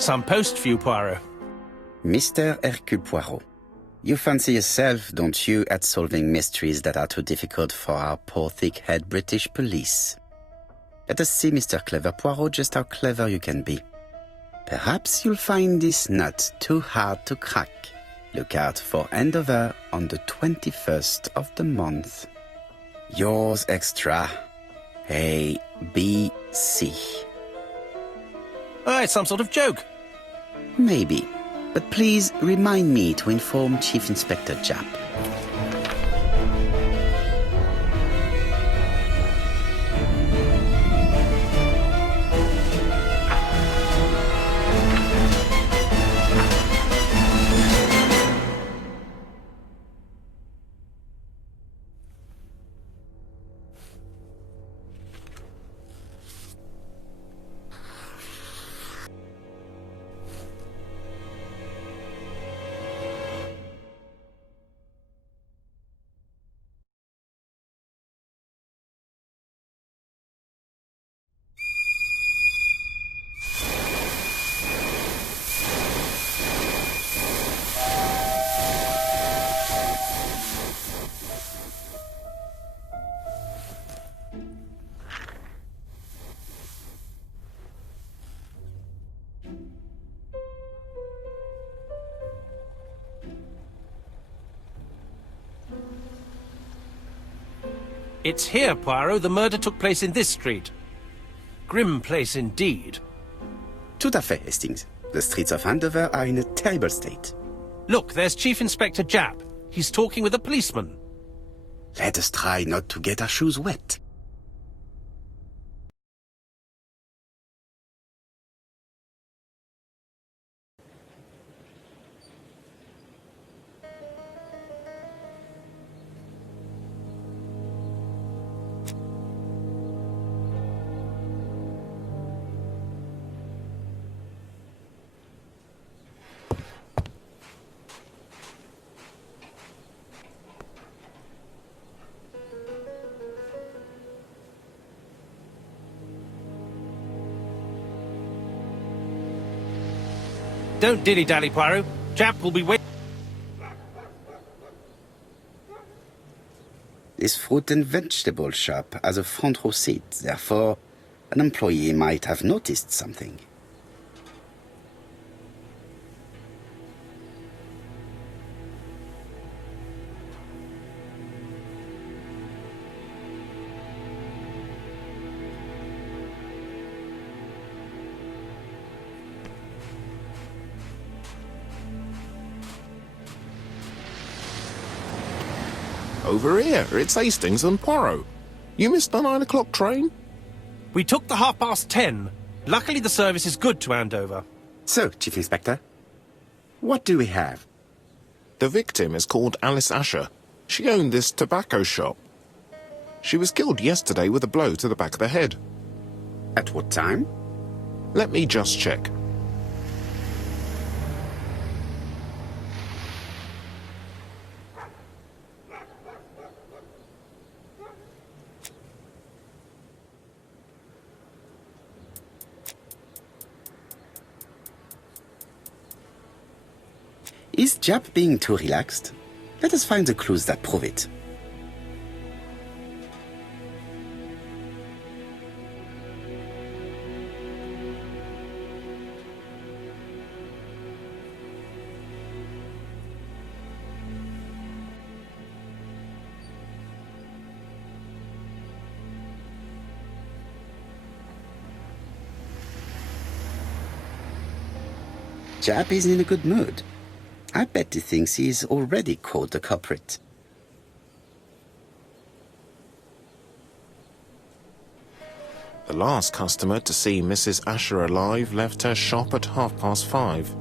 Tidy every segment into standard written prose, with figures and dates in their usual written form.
Some post for you, Poirot. Mr. Hercule Poirot, you fancy yourself, don't you, at solving mysteries that are too difficult for our poor thick-head British police. Let us see, Mr. Clever Poirot, just how clever you can be. Perhaps you'll find this nut too hard to crack. Look out for handover on the 21st of the month. Yours extra, A, B, C. Oh, it's some sort of joke. Maybe. But please remind me to inform Chief Inspector Japp. It's here, Poirot. The murder took place in this street. Grim place indeed. Tout à fait, Hastings. The streets of Andover are in a terrible state. Look, there's Chief Inspector Japp. He's talking with a policeman. Let us try not to get our shoes wet. Don't dilly-dally, Poirot. Japp will be waiting. This fruit and vegetable shop has a front row seat, therefore an employee might have noticed something. Over here, it's Hastings and Poirot. You missed the 9 o'clock train? We took the 10:30. Luckily, the service is good to Andover. So, Chief Inspector, what do we have? The victim is called Alice Asher. She owned this tobacco shop. She was killed yesterday with a blow to the back of the head. At what time? Let me just check. Is Japp being too relaxed? Let us find the clues that prove it. Japp is in a good mood. I bet he thinks he's already caught the culprit. The last customer to see Mrs. Asher alive left her shop at 5:30.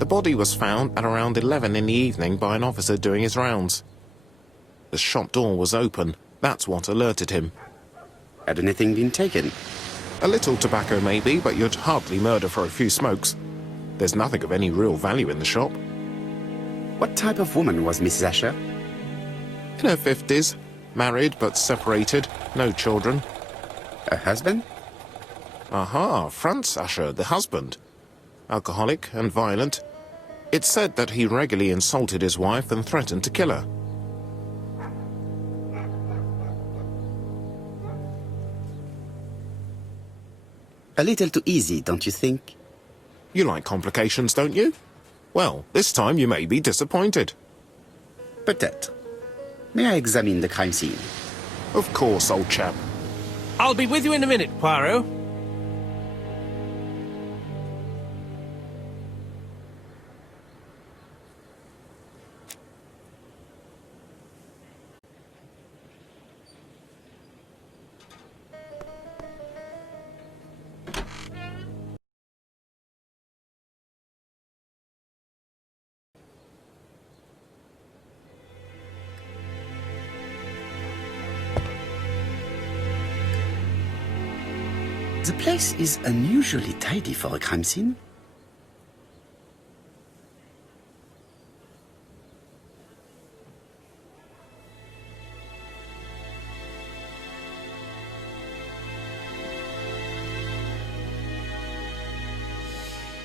The body was found at around 11 in the evening by an officer doing his rounds. The shop door was open. That's what alerted him. Had anything been taken? A little tobacco maybe, but you'd hardly murder for a few smokes. There's nothing of any real value in the shop. What type of woman was Mrs. Asher? In her 50s, married but separated, no children. Her husband? Aha, Franz Asher, the husband. Alcoholic and violent. It's said that he regularly insulted his wife and threatened to kill her. A little too easy, don't you think? You like complications, don't you? Well, this time you may be disappointed. Peut-être. May I examine the crime scene? Of course, old chap. I'll be with you in a minute, Poirot. The place is unusually tidy for a crime scene.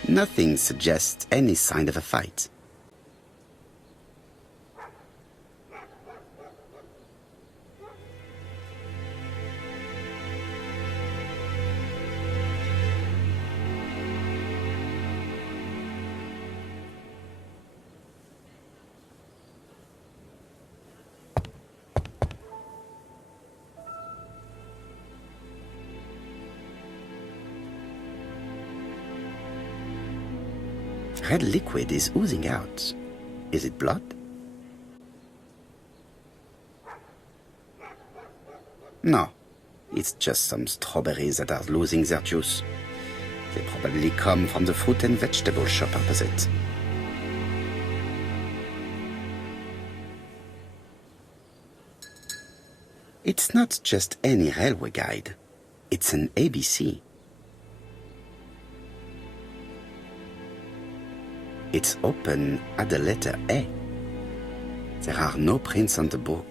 Nothing suggests any sign of a fight. Red liquid is oozing out. Is it blood? No, it's just some strawberries that are losing their juice. They probably come from the fruit and vegetable shop opposite. It's not just any railway guide. It's an ABC. It's open at the letter A. There are no prints on the book.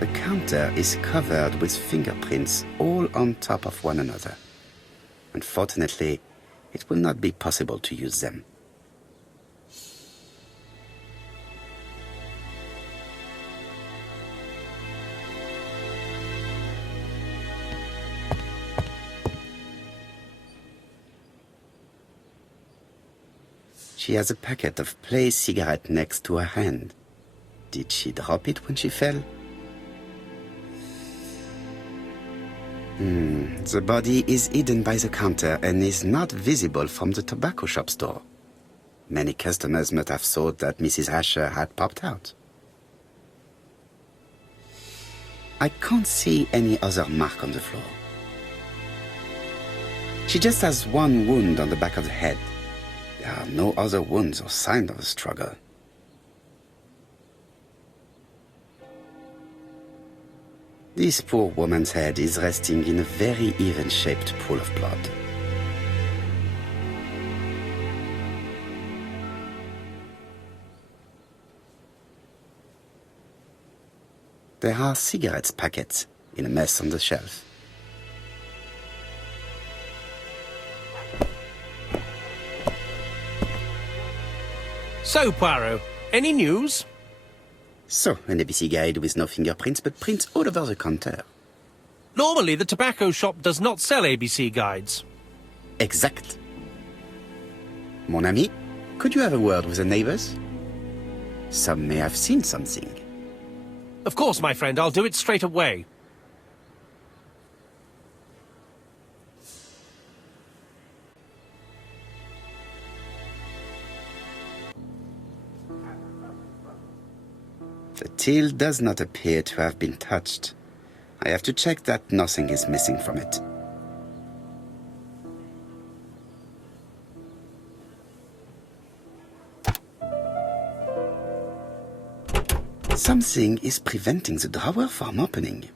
The counter is covered with fingerprints all on top of one another. Unfortunately, it will not be possible to use them. She has a packet of Play cigarette next to her hand. Did she drop it when she fell? The body is hidden by the counter and is not visible from the tobacco shop door. Many customers must have thought that Mrs. Asher had popped out. I can't see any other mark on the floor. She just has one wound on the back of the head. There are no other wounds or signs of a struggle. This poor woman's head is resting in a very even-shaped pool of blood. There are cigarette packets in a mess on the shelf. So, Poirot, any news? So, an ABC guide with no fingerprints, but prints all over the counter. Normally, the tobacco shop does not sell ABC guides. Exact. Mon ami, could you have a word with the neighbors? Some may have seen something. Of course, my friend, I'll do it straight away. The till does not appear to have been touched. I have to check that nothing is missing from it. Something is preventing the drawer from opening.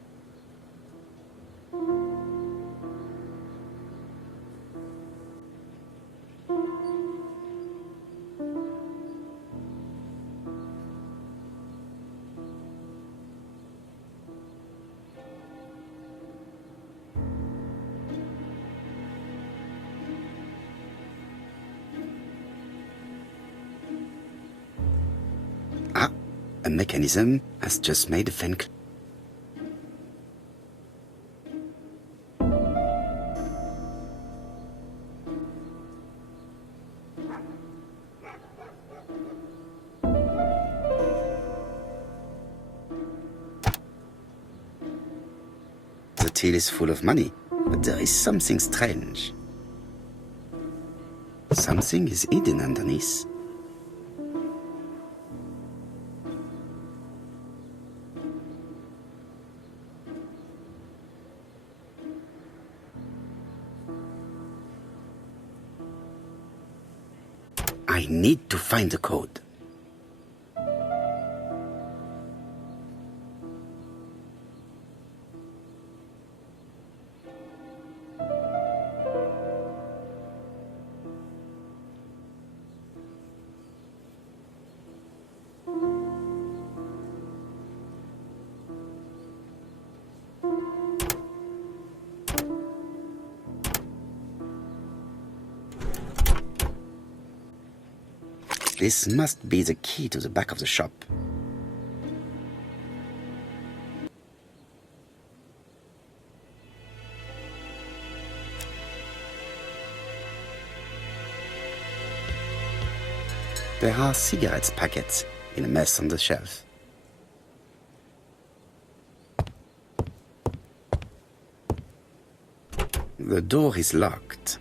A mechanism has just made a fan club. The till is full of money, but there is something strange. Something is hidden underneath. I need to find the code. This must be the key to the back of the shop. There are cigarettes packets in a mess on the shelf. The door is locked.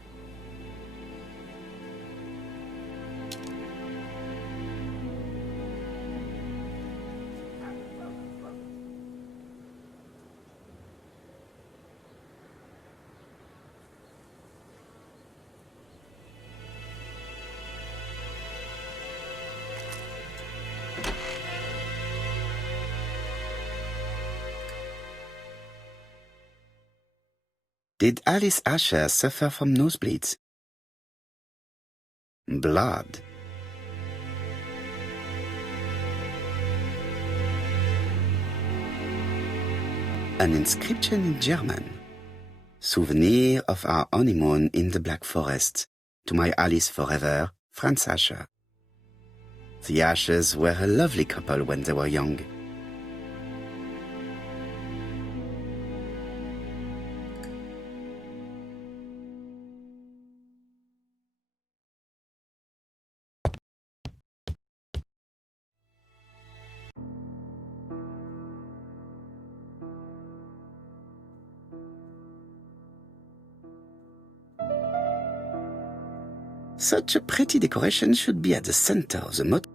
Did Alice Asher suffer from nosebleeds? Blood. An inscription in German. Souvenir of our honeymoon in the Black Forest. To my Alice forever, Franz Asher. The Ashers were a lovely couple when they were young. Such a pretty decoration should be at the center of the moat.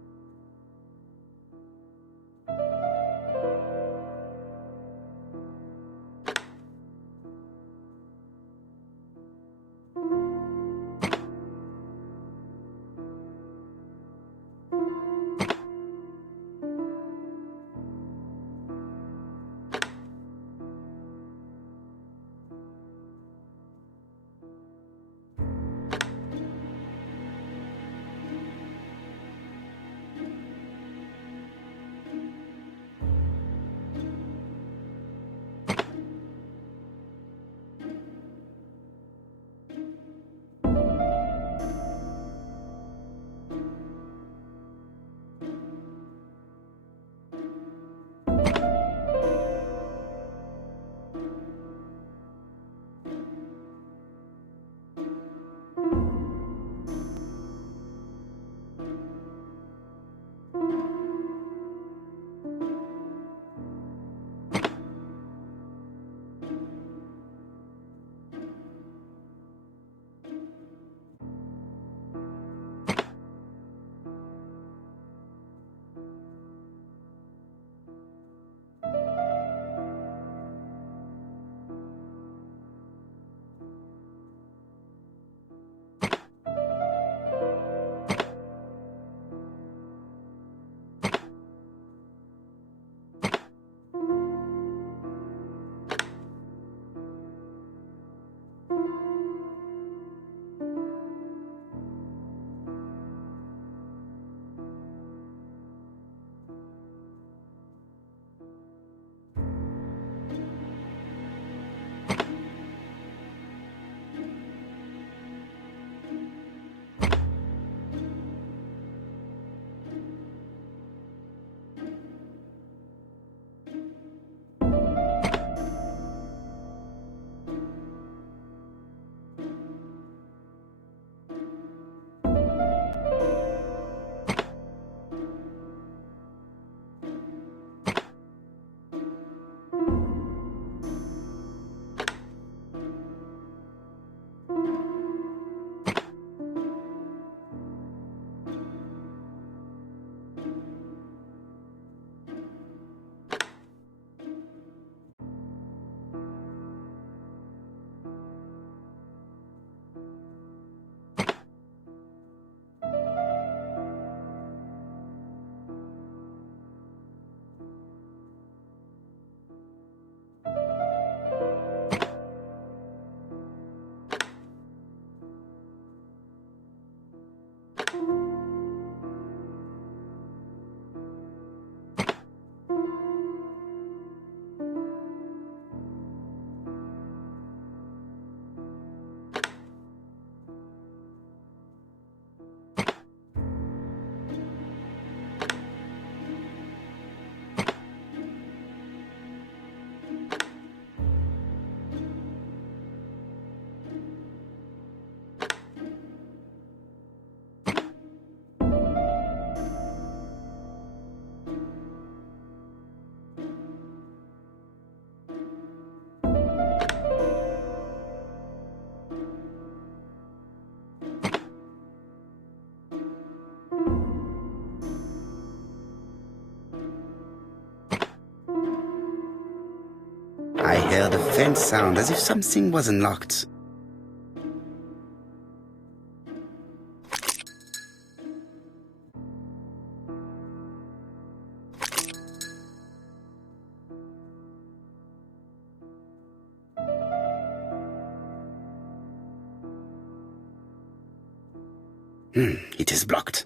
heard a faint sound as if something was unlocked. It is blocked.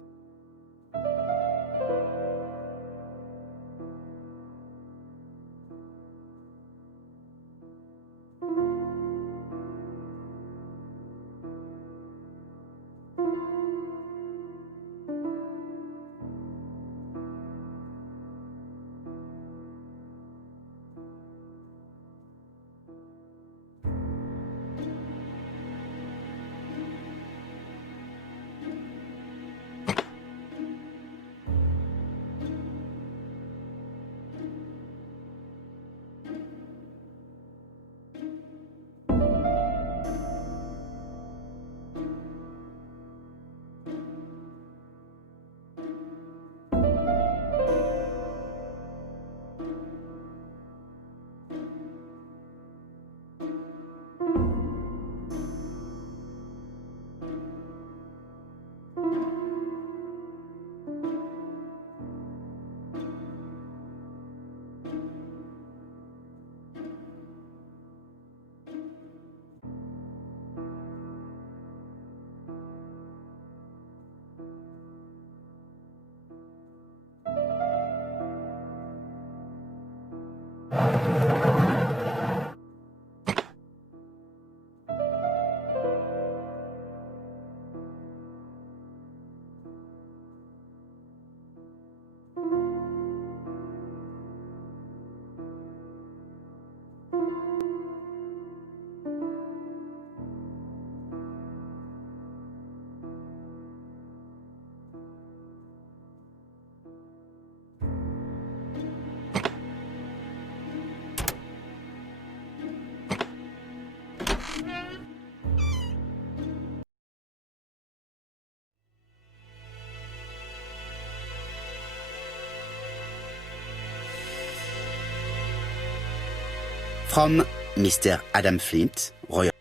From Mr. Adam Flint, Royal.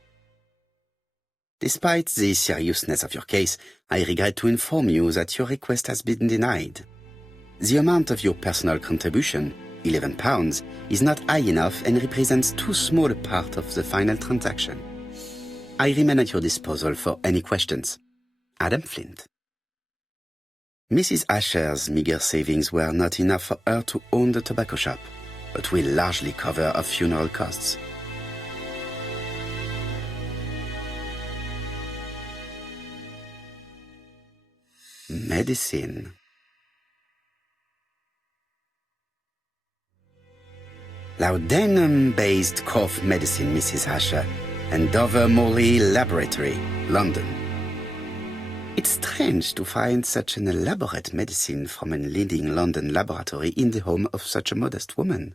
Despite the seriousness of your case, I regret to inform you that your request has been denied. The amount of your personal contribution, £11, is not high enough and represents too small a part of the final transaction. I remain at your disposal for any questions. Adam Flint. Mrs. Asher's meager savings were not enough for her to own the tobacco shop, but will largely cover her funeral costs. Medicine. Laudanum-based cough medicine, Mrs. Asher, and Dover Morley Laboratory, London. It's strange to find such an elaborate medicine from a leading London laboratory in the home of such a modest woman.